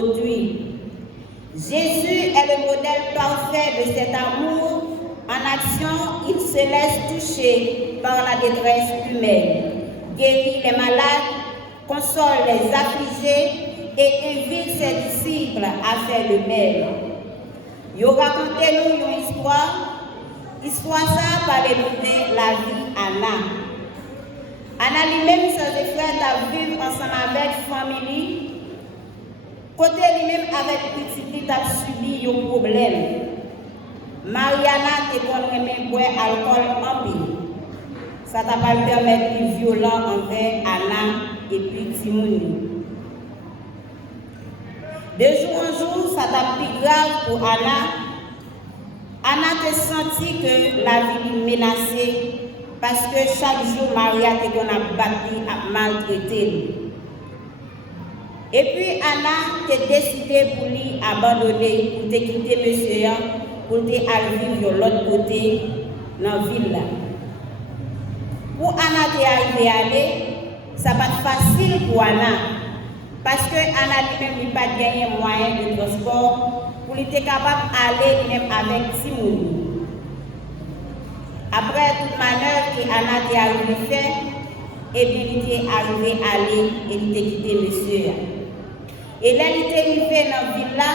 d'autrui. Jésus est le modèle parfait de cet amour. En action, il se laisse toucher par la détresse humaine, guérit les malades, console les affligés et invite ses disciples à faire le même. Yo racontez-nous une histoire. Histoire ça par les nommer la vie Anna. Anna lui-même, ses frères, a vécu ensemble avec famille. Côté lui-même avec petit, a subi un problème. Mariana te connaît même boire alcool en pile. Ça t'a pas permettre de violent envers Anna et puis Timouni. De jour en jour, ça t'a plus grave pour Anna. Anna te senti que la vie est menacée parce que chaque jour Maria te qu'on a battu, a maltraité. Et puis Anna te décidé pour lui abandonner, pour te quitter monsieur, pour te aller vivre de l'autre côté dans la ville. Pour Anna te arriver à aller, ça va être facile pour Anna. Parce que Anna lui-même n'a pas gagné moyen de transport pour être capable d'aller même avec Timouni. Après toute manœuvre que Anna est arrivée à faire, et bien il est arrivé à aller et il a quitté monsieur. Et là, il est arrivé dans la ville là,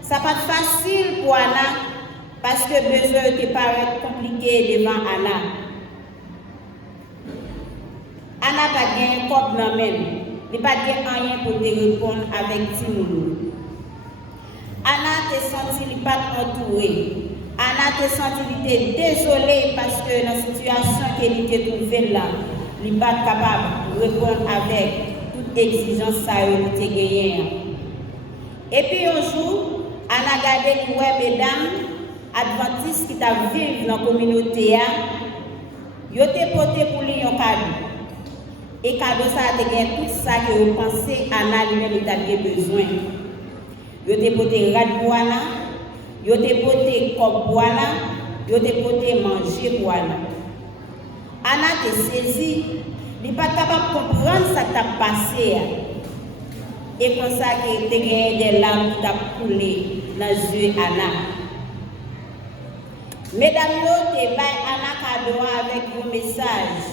ça va être facile pour Anna parce que besoin te paraît compliqué devant Anna. Anna n'a pas gagné corps dans même. Il n'a pas rien pour te répondre avec Timouni. Anna te senti pas entourée. Anna te senti désolée parce que dans la situation qu'elle était trouvée là, il n'est pas capable de répondre avec toute exigence qu'elle a gagnée. Et puis un jour, Anna a gardé les mesdames adventistes qui vivent dans la communauté. Ils ont porté pour lui un cadeau. Et cadeau ça a été tout ça que vous pensez Anna lui-même avait besoin. Yo te porté radouana, yo te porté copouana, yo te porté manger pouana. Anna te saisi, il n'est pas capable de comprendre ce qui t'a passé. Et comme ça que te gagné des larmes qui t'a coulé dans les yeux Anna. Mesdames, yo te bail Anna cadeau avec un message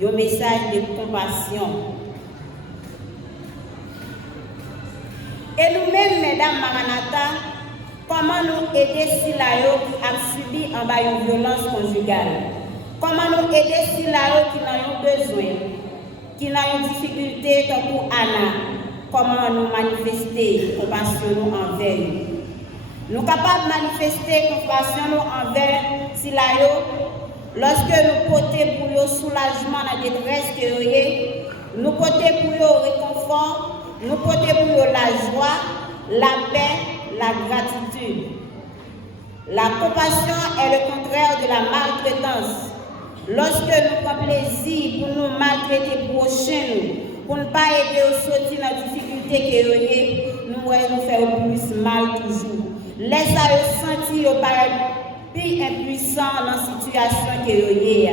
de compassion. Et nous-mêmes, mesdames Maranatha, comment nous aider si la qui a subi en bas une violence conjugale? Comment nous aider si la qui n'a besoin, qui n'a une difficulté comme pour Anna? Comment nous manifester compassion envers nous? Nous sommes capables de manifester compassion envers si la lorsque nous portons pour le soulagement dans la détresse que vous avez, nous portons pour le réconfort, nous portons pour la joie, la paix, la gratitude. La compassion est le contraire de la maltraitance. Lorsque nous prenons plaisir pour nous maltraiter prochain, pour ne pas aider aux sortir dans la difficulté que vous avez, nous faisons plus mal toujours. Laissez-le sentir au paradis. Plus impuissant dans la situation que vous avez.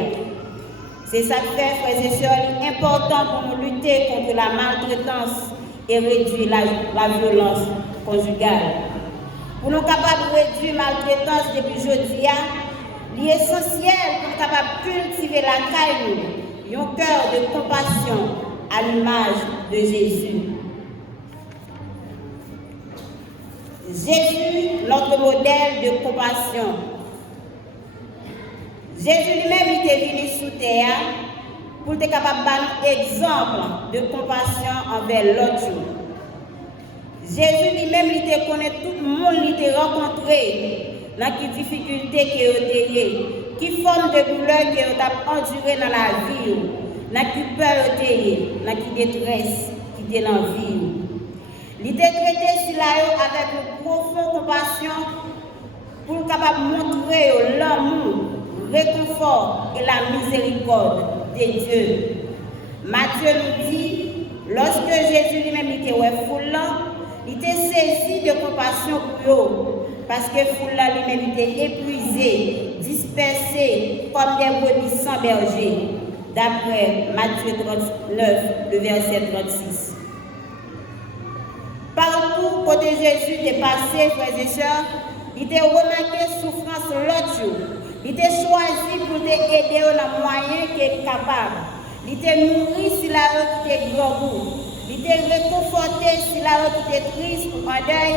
C'est ça qui fait, frères et sœurs, important pour nous lutter contre la maltraitance et réduire la violence conjugale. Pour nous capables de réduire la maltraitance depuis aujourd'hui, il est essentiel pour nous capables de cultiver la caille, un cœur de compassion à l'image de Jésus. Jésus, notre modèle de compassion. Jésus lui-même était venu sous terre pour être capable de donner un exemple de compassion envers l'autre. Jésus lui-même était connaît tout le monde, il était rencontré dans les difficultés qu'il a, qui forme de douleurs qu'il a endurées dans la vie, dans qui peur qu'il a, dans qui détresse qui était dans la vie. Il était traité sur la avec une profonde compassion pour capable montrer l'amour, le réconfort et la miséricorde de Dieu. Matthieu nous dit, lorsque Jésus lui-même était foule, il était saisi de compassion pour eux, parce que foule lui-même était épuisé, dispersé comme des brebis sans berger, d'après Matthieu 39, le verset 36. Partout côté Jésus est passé, frères et sœurs, il t'a remarqué souffrance l'autre jour. Il t'a choisi pour t'aider dans le moyen qu'il est capable. Il t'a nourri si la route était grand goût. Il t'a réconforté si la route était triste ou en deuil.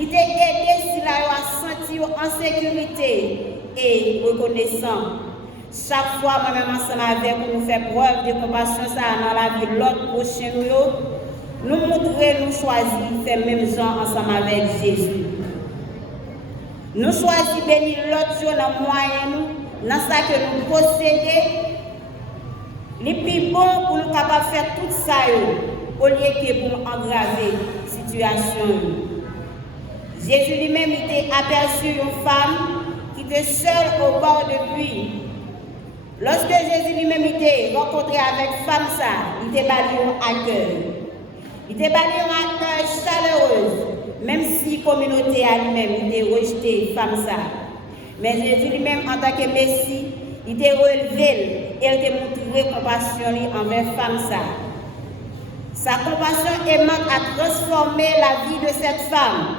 Il t'a aidé si la route a senti en sécurité et reconnaissant. Chaque fois, moi-même ensemble avec vous, nous faisons preuve de compassion dans la vie de l'autre prochain. Nous montrer, nous choisir, faire même gens ensemble avec Jésus. Nous choisissons bénir l'autre jour dans le moyen, dans ça que nous possédons. Les plus bon pour nous capables de faire tout ça, au lieu que pour aggraver la situation. Jésus lui-même était aperçu une femme qui était seule au bord de puits. Lorsque Jésus lui-même était rencontré avec femme, il était bâti un accueil. Il était bâti un accueil chaleureux, même si la communauté à lui-même était rejetée, femme ça. Mais Jésus lui-même, en tant que Messie, il était relevé et il était montré compassion envers femme ça. Sa compassion aimante a transformé la vie de cette femme.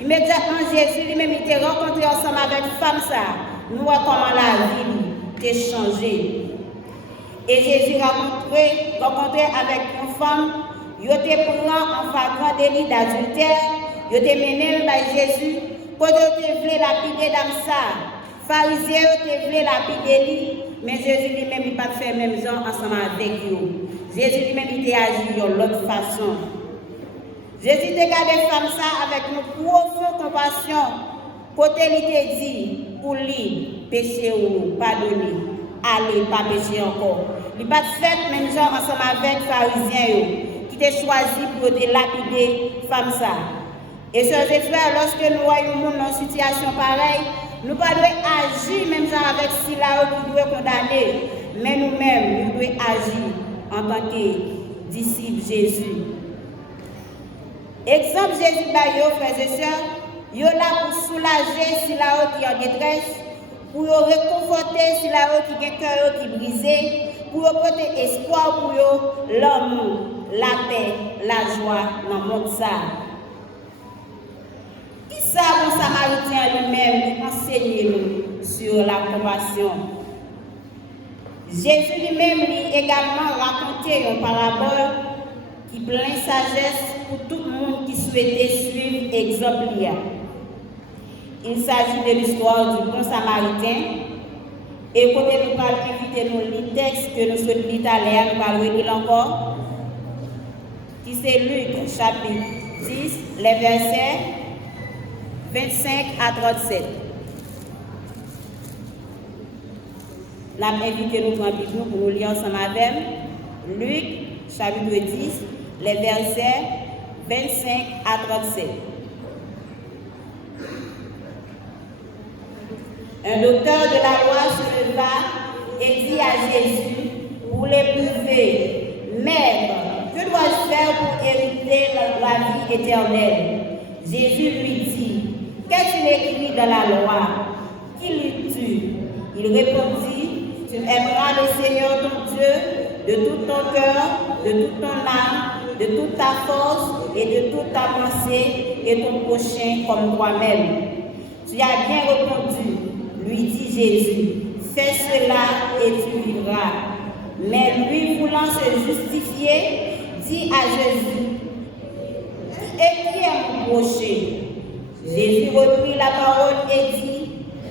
Immédiatement, Jésus lui-même était rencontré ensemble avec femme ça. Nous voyons comment la vie était changée. Et Jésus rencontré avec une femme, il était pris en flagrant délit d'adultère, il était mené par Jésus, pour il voulait lapider dans ça. Pharisiens voulaient lapider, mais Jésus lui-même n'a pas fait même genre ensemble avec eux. Jésus lui-même était agi de l'autre façon. Jésus t'a gardé femme ça avec une profonde compassion. Côté il t'a dit, pour lui, péché ou pardonner, allez, pas pécher encore. Il n'a pas fait même genre ensemble avec les pharisiens qui t'a choisi pour te lapider femme ça. Et chers et frères, lorsque nous voyons un monde dans une situation pareille, nous ne devons pas agir même genre avec cela qui doit condamner, mais nous-mêmes, nous devons agir en tant que disciples Jésus. Exemple Jésus Bayo, frères et sœurs, il est là pour soulager si la qui est en détresse, pour réconforter si la qui a un cœur qui est brisé, pour porter espoir pour l'amour, la paix, la joie dans le monde ça. Qui ça, mon Samaritain lui-même, enseigne-nous sur la compassion. Jésus lui-même lui également raconté une parabole qui plein sagesse pour tout le monde qui souhaitait suivre l'exemple. Il s'agit de l'histoire du bon Samaritain. Et quand nous parlons, invitez-nous le texte que nous souhaitons lire à l'air, nous allons lire encore. Qui c'est Luc, chapitre 10, les versets 25 à 37. Là, invitez-nous pour nous lire ensemble avec Luc, chapitre 10, les versets 25 à 37. Un docteur de la loi se leva et dit à Jésus pour l'éprouver, Maître, que dois-je faire pour hériter la vie éternelle? Jésus lui dit, qu'est-ce qu'il écrit dans la loi? Qui lis-tu? Il répondit, tu aimeras le Seigneur ton Dieu de tout ton cœur, de toute ton âme, de toute ta force et de toute ta pensée et ton prochain comme toi-même. Tu as bien répondu, lui dit Jésus, fais cela et tu vivras. Mais lui, voulant se justifier, dit à Jésus, et qui est mon prochain? Jésus reprit la parole et dit,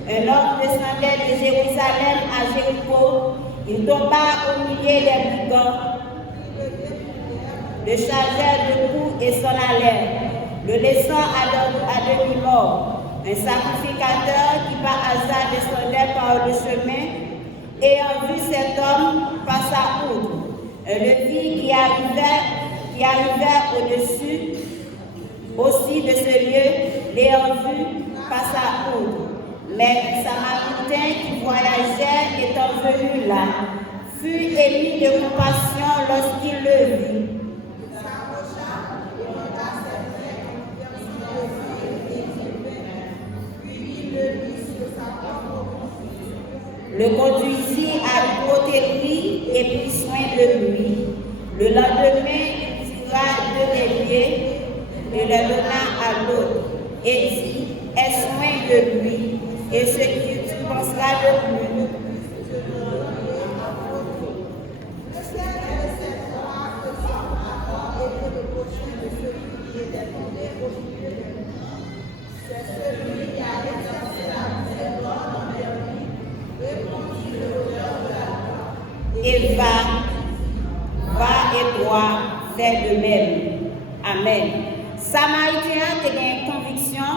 un homme descendait de Jérusalem à Jéricho, il tomba au milieu des brigands, le chargèrent de coups et s'en allèrent, le laissant à demi-mort. Un sacrificateur qui par hasard descendait par le chemin, ayant vu cet homme, passa outre. Un levier qui arrivait au-dessus aussi de ce lieu, l'ayant vu, passa outre. Mais un Samaritain qui voyageait étant venu là, fut ému de compassion lorsqu'il le vit. Le conduisit à une hôtellerie et prit soin de lui. Le lendemain, il tira 2 deniers et le donna et dit, aie soin de lui, et ce que tu penseras de lui. Et va et toi faire de même. Amen. Samaritain te une conviction,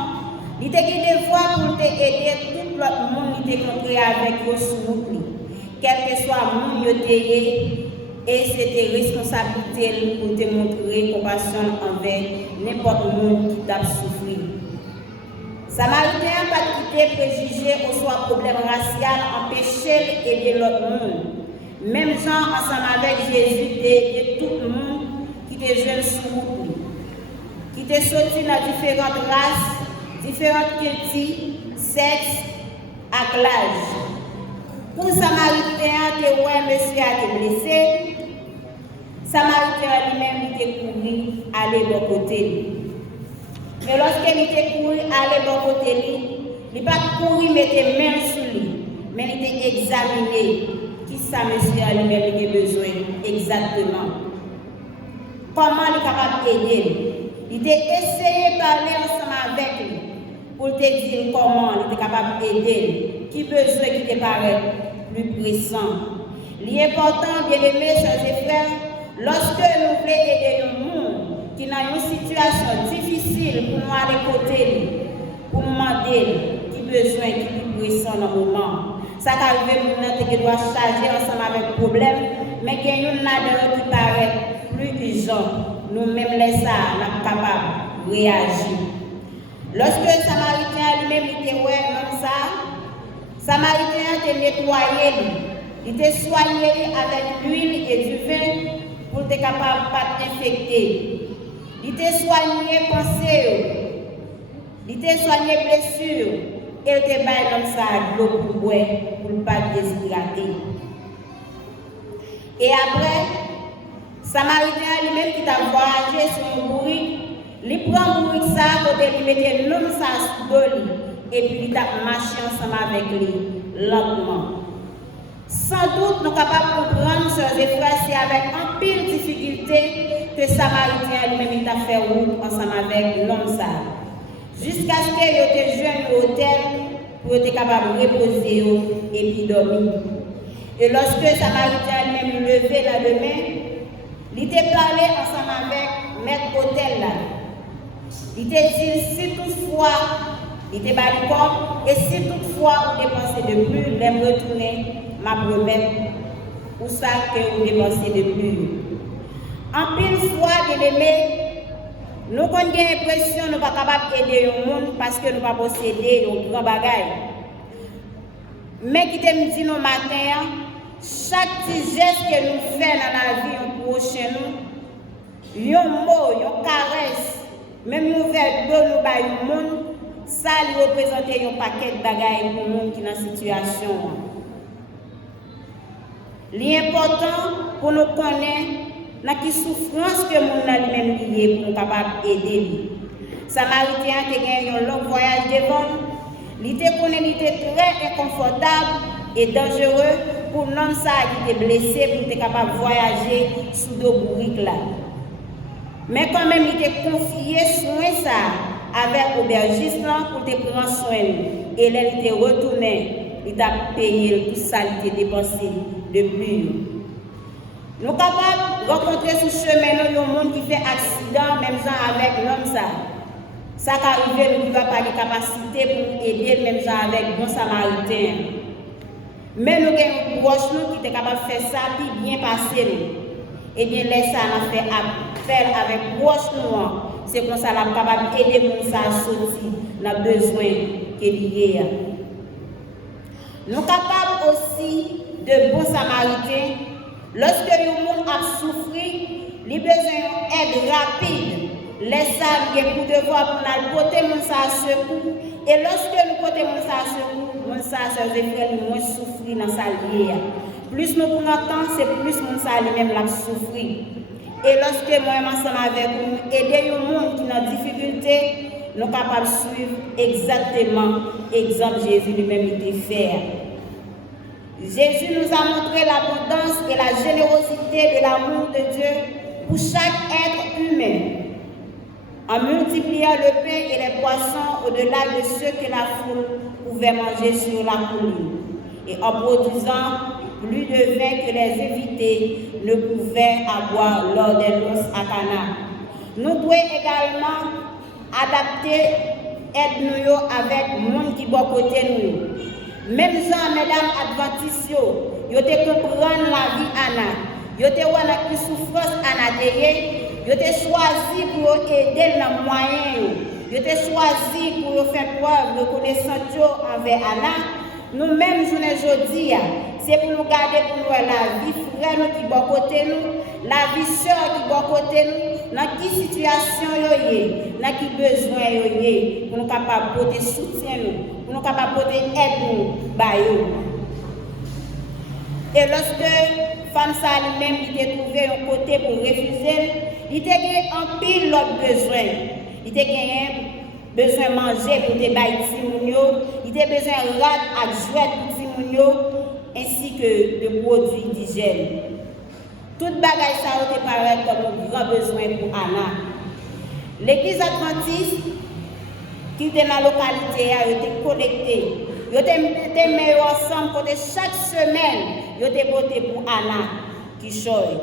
il te des voies pour t'aider tout l'autre monde qui te rencontré avec vos sous quel que soit le monde et c'était responsabilité pour te montrer compassion envers n'importe qui monde qui t'a souffert. Samaritain pas quitter préjugés ou soit problème racial empêcher d'aider l'autre monde. Même gens ensemble avec Jésus et tout le monde qui te jeune sous qui te sorti dans différentes races, différentes cultures, sexes, à l'âge. Pour Samaritain, te ouais, monsieur a été blessé. Samaritain lui-même il était couru aller de côté. Mais lorsqu'il était couru aller de côté, il n'a pas couru mettre main sur lui, mais il était examiné. Qui ça, monsieur, a lui-même a besoin exactement? Comment il est capable d'aider? Il a essayé de parler ensemble avec lui pour te dire comment il est capable d'aider. Qui besoin qui te paraît plus pressant? L'important, bien aimé, chers et frères, lorsque nous voulons aider un monde qui est dans une situation difficile pour nous aller côté, pour nous demander qui besoin, qui est plus pressant dans le moment. Ça arrive, nous qui doit charger ensemble avec problème, mais qu'il y a qui paraît plus urgent. Nous-mêmes, les ça, nous sommes capables de réagir. Lorsque Samaritain lui-même était comme ça, Samaritain était nettoyé, il était soigné avec l'huile et du vin pour être capable de ne pas t'infecter. Il était soigné pensée, il était soigné blessure. Et il était comme ça de l'eau pour boire, pour ne pas déshydrater. Et après, Samaritain lui-même qui t'a voyagé sur un bourrique, il prend un bourrique ça, côté il mettait l'homme ça sous l'eau, et puis il t'a marché ensemble avec lui, lentement. Sans doute, nous sommes capables de comprendre, sœurs et frères, c'est avec un pile difficulté que Samaritain lui-même t'a fait route ensemble avec l'homme ça. Jusqu'à ce qu'il ait jeune au hôtel pour être capable de reposer et puis dormir. Et lorsque Samaritain lui-même levé dans le main, il était parlé ensemble avec maître hôtel là. Il était dit si toutefois, il était balicom, et si toutefois vous dépensez de plus, l'aime retourner, ma promesse, pour ça que vous dépensez de plus. En pile fois, bien aimé, nous avons l'impression que nous ne sommes pas capables d'aider le monde parce que nous ne pouvons pas posséder un grand bagage. Mais qui te dit nos matins, chaque petit geste que nous faisons dans la vie pour chez nous, un mot, une caresse, même un verre d'eau nous baillons le monde, ça représente un paquet de bagages pour le monde qui est dans cette situation. L'important pour nous connaître, dans qui souffrance que mon lui-même lié pour nous capable d'aider. Samaritain qui a gagné un long voyage devant, il était très inconfortable et dangereux pour l'homme qui était blessé pour être capable de voyager sous deux bourriques là. Mais quand même, il était confié soin ça avec l'aubergiste pour te prendre soin. Et là, il était retourné, il t'a payé tout ça, il était dépensé de plus. Nous sommes capables de rencontrer sur le chemin un monde qui fait accident, même ça avec l'homme ça. Ça qui arrive, nous n'avons pas de capacité pour aider, même ça avec bon samaritain. Mais nous avons un proche qui est capable de faire ça, puis bien passer. Et bien, laisse ça, on fait faire avec proche nous. C'est comme ça qu'on est capable d'aider les gens à sortir dans le besoin qu'il y a. Nous sommes capables aussi de bons samaritains. Lorsque le monde a souffert, il a besoin d'aide rapide. Laisse ça, il y a pour devoir pour nous porter mon à secours. Et lorsque nous portons mon à secours, mon à secours, moins souffrir dans sa vie. Plus nous prenons temps, c'est plus mon ça lui-même l'a souffrir. Et lorsque moi, ensemble avec vous, aider le monde qui est en difficulté, nous sommes capables de suivre exactement l'exemple Jésus lui-même était fait. Jésus nous a montré l'abondance et la générosité de l'amour de Dieu pour chaque être humain, en multipliant le pain et les poissons au-delà de ce que la foule pouvait manger sur la colline, et en produisant plus de vin que les invités ne pouvaient avoir lors des noces à Cana. Nous devons également adapter aide-nous avec le monde qui est à côté de nous. Même gens, mesdames adventistes, ils comprennent la vie Anna. Ils ont une souffrance Anna derrière. Ils ont choisi pour aider dans les moyens. Ils ont choisi pour faire preuve de connaissance envers Anna. Nous-mêmes, aujourd'hui, c'est pour nous garder pour nous la vie frère nous qui est à côté de nous, la vie sœur qui est à côté de nous, dans quelle situation nous sommes, dans quel besoin nous sommes, pour nous capables de porter soutien, pour nous capables de porter aide nous. Et lorsque femme ça elle-même il a trouvé un côté pour refuser, il a gagné un pile l'autre besoin. Il a gagné besoin de manger pour te bailler Timounio, il a besoin de rad à jouer pour Timounio, ainsi que de produits d'hygiène. Toute bagaille ça a été pareil comme un grand besoin pour Anna. L'église adventiste qui était dans la localité a été connectée. Ils étaient mis ensemble côté chaque semaine. Ils étaient votés pour Anna qui choisit.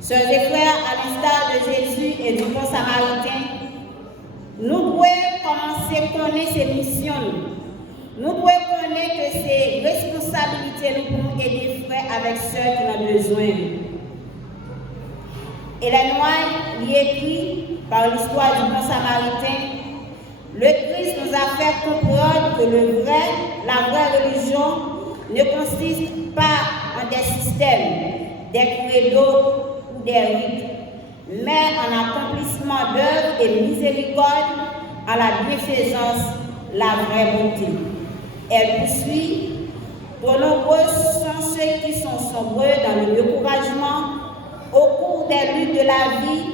Sœurs et frères, à l'instar de Jésus et du bon samaritain, nous devons commencer à connaître ces missions. Nous devons connaître que c'est responsabilité pour nous aider frères avec ceux qui ont besoin. Ellen White lui écrit par l'histoire du bon samaritain, le Christ nous a fait comprendre que la vraie religion ne consiste pas en des systèmes, des credos ou des rites, mais en accomplissement d'œuvres et miséricorde, à la bienfaisance, la vraie bonté. Elle poursuit, pour nombreux sont ceux qui sont sombreux dans le découragement au cours des luttes de la vie,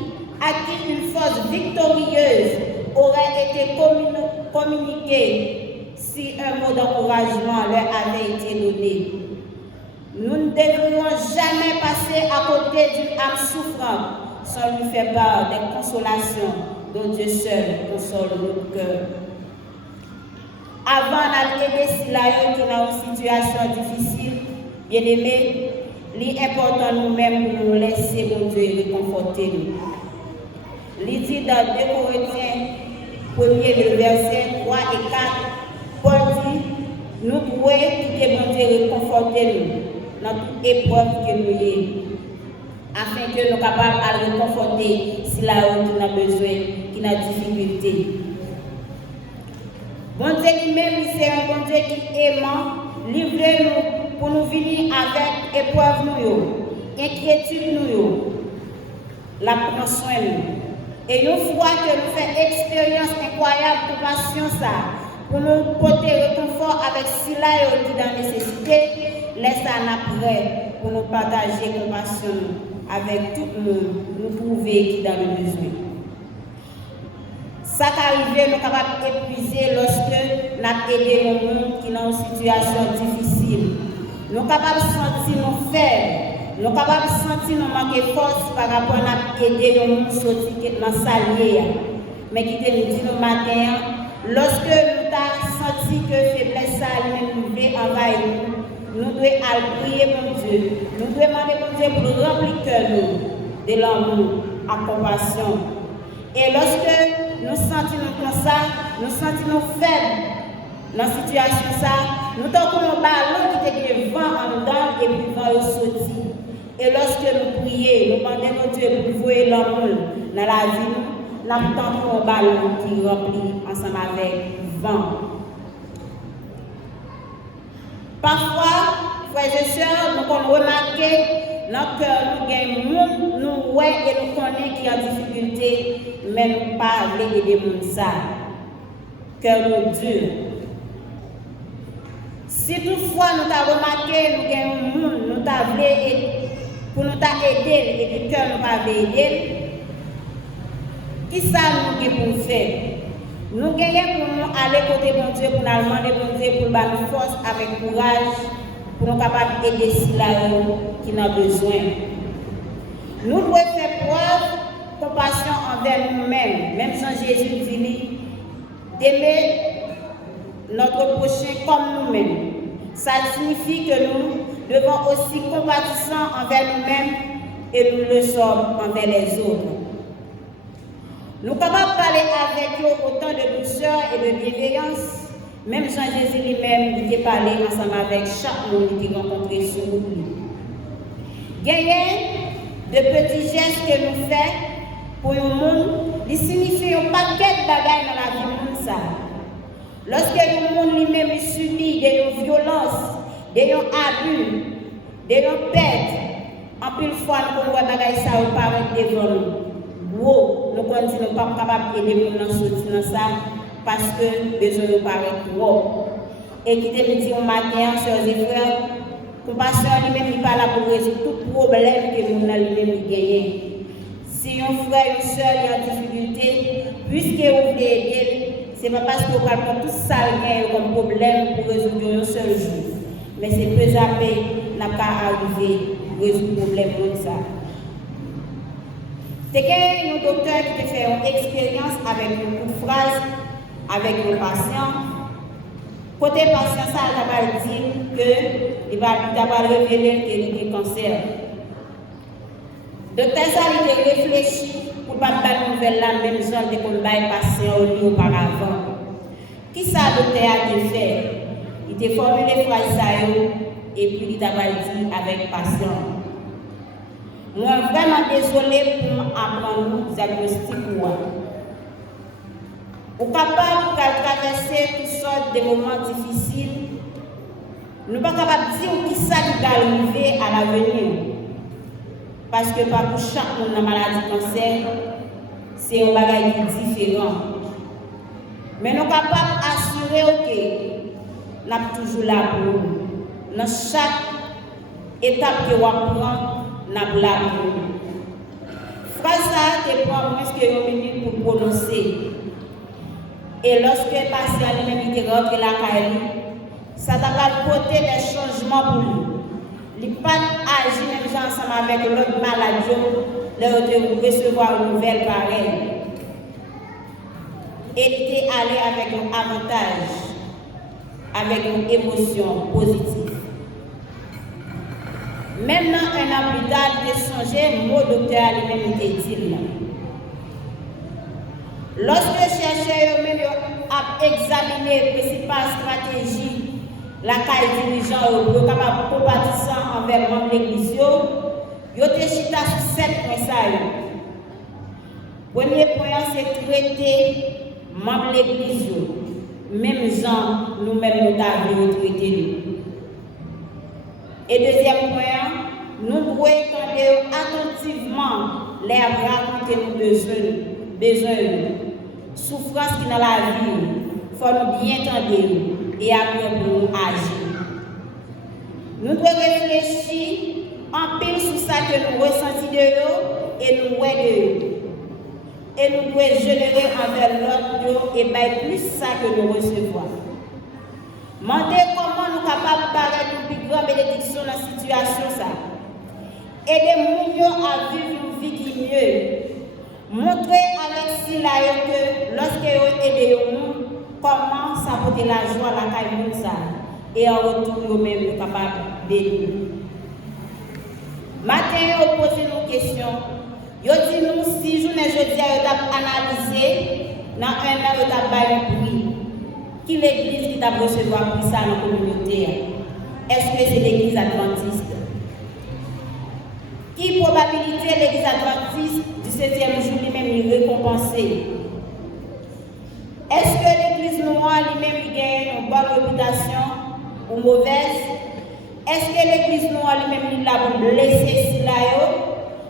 à qui une force victorieuse aurait été communiquée si un mot d'encouragement leur avait été donné. Nous ne devrions jamais passer à côté d'une âme souffrante sans lui faire part des consolations dont Dieu seul console notre cœur. Avant d'aider Silayo qui est dans une situation difficile, bien aimé, il est important nous-mêmes pour nous laisser mon Dieu réconforter nous. Il dit dans 2 Corinthiens 1er, verset 3 et 4, Paul dit, nous pouvons quitter mon Dieu réconforter nous dans toute épreuve que nous ayons, afin que nous soyons capables de réconforter si là où nous avons besoin, qui a difficulté. Bon Dieu lui-même, c'est un bon Dieu qui est aimant, livrez-nous pour nous venir avec épreuve nous, inquiétude nous, la prendre soin nous. Et une fois que nous faisons expérience incroyable de patience, pour nous porter réconfort avec cela qui est dans la nécessité, laisse un après pour nous partager compassion avec tout le monde, nous prouver qui est dans le besoin. Ça qui arrive, nous sommes capables d'épuiser lorsque nous avons aidé le monde qui est dans une situation difficile. Nous sommes capables de sentir nos faibles. Nous sommes capables de sentir nos manquer de force par rapport à aider le monde sortir dans sa salière. Mais qui te dit le matin, lorsque nous avons senti que faiblesse nous envahir, nous devons prier mon Dieu. Nous devons demander mon Dieu pour remplir nous de l'amour, à compassion. Et lorsque nous sentons comme ça, nous sentons faibles dans la situation, nous avons un ballon qui était vent en dedans et puis le vent est sorti. Et lorsque nous prions, nous demandons Dieu pour voir l'amour dans la vie, nous avons un ballon qui remplit ensemble avec le vent. Parfois, frères et sœurs, nous avons remarqué notre cœur, nous gagnons, nous ouais et nous connaissons qui ont difficulté, mais nous parlons et des gens ça. Cœur nous dur. Si toutefois nous avons remarqué, nous gagnons, nous avons pour nous aider et que cœur nous pas aider. Qui ça nous pour faire? Nous gagnons pour nous aller côté bon Dieu, pour nous demander bon Dieu pour nous force avec courage, pour nous capables d'aider ceux qui ont besoin. Nous devons faire preuve de compassion envers nous-mêmes, même sans Jésus dit, d'aimer notre prochain comme nous-mêmes. Ça signifie que nous devons aussi compatissants envers nous-mêmes et nous le sommes envers les autres. Nous sommes capables de parler avec eux autant de douceur et de bienveillance. Même Jean-Jésus lui-même, il était parlé ensemble avec chaque monde qui rencontrait sur lui. Gagner de petits gestes que nous faisons pour le monde, ils signifient un paquet de bagages dans la vie de monde. Lorsque le monde lui-même subit des violences, des abus, des pertes, en plus fois nous voyons des bagages ça apparaître devant nous. Wow, nous ne sommes pas capables d'aider les gens à sortir dans ça parce que besoin nous paraît trop. Et qui te dit au matin, chers et frères, compassion lui-même n'est pas là pour résoudre tout problème que nous avons lui-même gagné. Si un frère ou une soeur est en difficulté, puisque vous voulez aider, ce n'est pas parce que vous allez prendre tout ça comme problème pour résoudre un seul jour. Mais c'est peu à peu, n'a pas arrivé à résoudre le problème comme ça. C'est qu'un docteur qui fait une expérience avec une phrase, avec le patient. Côté patient, ça va dire qu'il va révéler qu'il a un cancer. Le docteur ça il réfléchi pour ne pas faire nouvelle la même zone que le patient au lit auparavant. Qui ça le docteur a fait? Il a formulé les phrases et puis il a dit avec le patient. Moi, vraiment désolé pour apprendre le diagnostic. Vous êtes capable de traverser toutes sortes de moments difficiles. Nous ne sommes pas capables de dire qui ça qui va arriver à l'avenir. Parce que pour chaque monde dans la maladie cancer, c'est un bagage différent. Mais nous sommes capables d'assurer que nous sommes toujours là pour nous. Dans chaque étape que vous apprenez, n'a là pour nous. Phrase ça te prend moins que 1 minute pour prononcer. Et lorsque le patient lui-même est rentré la caille, ça t'a pas porté des changements pour lui. Il n'a pas agi même ensemble avec l'autre maladie, de recevoir une nouvelle pareille. Et il était allé avec un avantage, avec une émotion positive. Maintenant, un an plus tard, il a changé, mon docteur lui-même était dit. Lorsque le chercheur lui-même a examiné les principales stratégies, la caille dirigeant pour capable compatissant envers membres de l'église, il a chita sur 7 points. Premier point, c'est traiter membres de l'église, même gens nous-mêmes nous avons traité. Et deuxième point, nous devons écouter attentivement les raconter nos besoins, souffrance qui dans la vie, il faut nous bien entendre et après nous agir. Nous devons réfléchir en pile sur ça que nous ressentons de eux et nous voyons de eux. Et nous devons générer envers l'autre et bien plus ça que nous recevons. Demandez comment nous sommes capables de paraître une plus grande bénédiction dans la situation. Aidez nous à vivre une vie qui est mieux. Montrez avec cela que lorsque vous aidez nous, comment ça porte la joie à la caille et en retour, nous-mêmes sommes capables d'aider. Matin, vous posez nos questions. Vous dites nous si journée jeudi, vous avez analysé, dans un an, vous avez un prix. Qui l'église qui t'a recevoir pour ça dans la communauté? Est-ce que c'est l'église adventiste? Qui probabilité l'église adventiste du 7e jour lui-même est récompensée? Est-ce que l'église noire lui-même gagne une bonne réputation ou mauvaise? Est-ce que l'église noire lui-même est là pour blesser cela,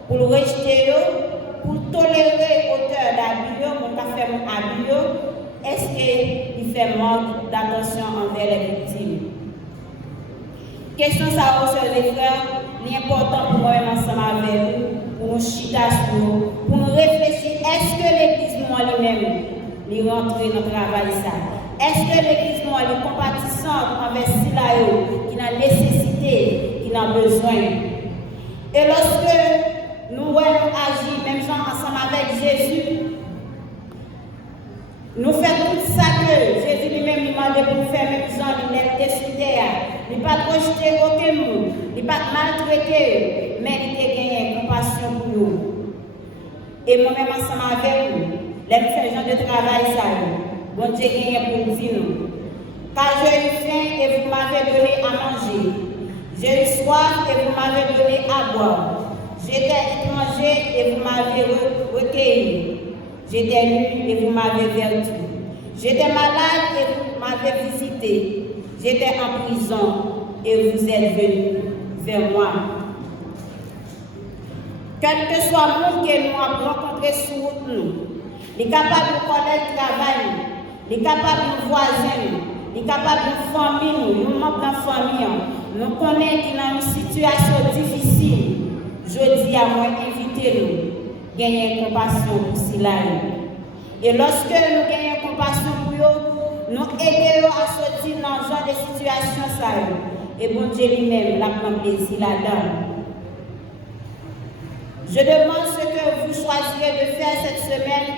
pour le rejeter, pour tolérer auteur d'abus, pour faire un abus? Est-ce qu'il fait manque d'attention envers les victimes? Question ça, chers et frères, l'important pour moi ensemble nous chita sur nous, pour nous réfléchir, est-ce que l'Église nous en lui-même, lui rentrer dans le travail ça? Est-ce que l'Église nous est compatissante envers ceux qui ont nécessité, qui ont besoin? Et lorsque nous voyons agir, même gens ensemble avec Jésus, nous faisons tout ça que Jésus lui-même lui demandait pour nous faire, même gens, il était sur terre. Il n'a pas projeté aucun monde, il n'a pas maltraité, mais il a gagné compassion pour nous. Et moi-même ensemble avec vous, les gens de travail, ça, bon Dieu gagné pour dire nous. Car j'ai eu faim et vous m'avez donné à manger. J'ai eu soif et vous m'avez donné à boire. J'étais étranger et vous m'avez recueilli. J'étais nu et vous m'avez vertu. J'étais malade et vous m'avez visité. J'étais en prison et vous êtes venus vers moi. Quel que soit le monde que nous avons rencontré sur nous, il est capable de connaître le travail, il est capable de voisins, il est capable de famille, nous manquons dans la famille, nous connaissons qui dans une situation difficile. Je dis à moi, invitez-nous, gagner compassion pour cela. Et lorsque nous gagnons compassion pour eux, nous aidons à sortir dans ce genre de situation. Et bon Dieu lui-même, la prend plaisir là-dedans. Je demande ce que vous choisirez de faire cette semaine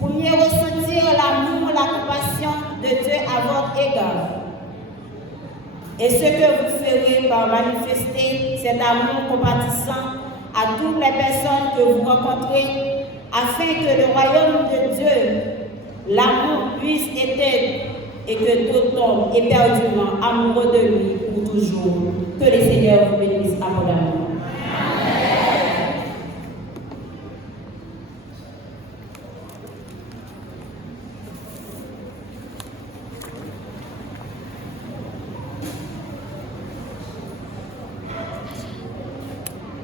pour mieux ressentir l'amour, la compassion de Dieu à votre égard. Et ce que vous ferez par manifester cet amour compatissant à toutes les personnes que vous rencontrez, afin que le royaume de Dieu, l'amour puisse éteindre et que tout homme éperdument amoureux de lui pour toujours. Que le Seigneur vous bénisse abondamment.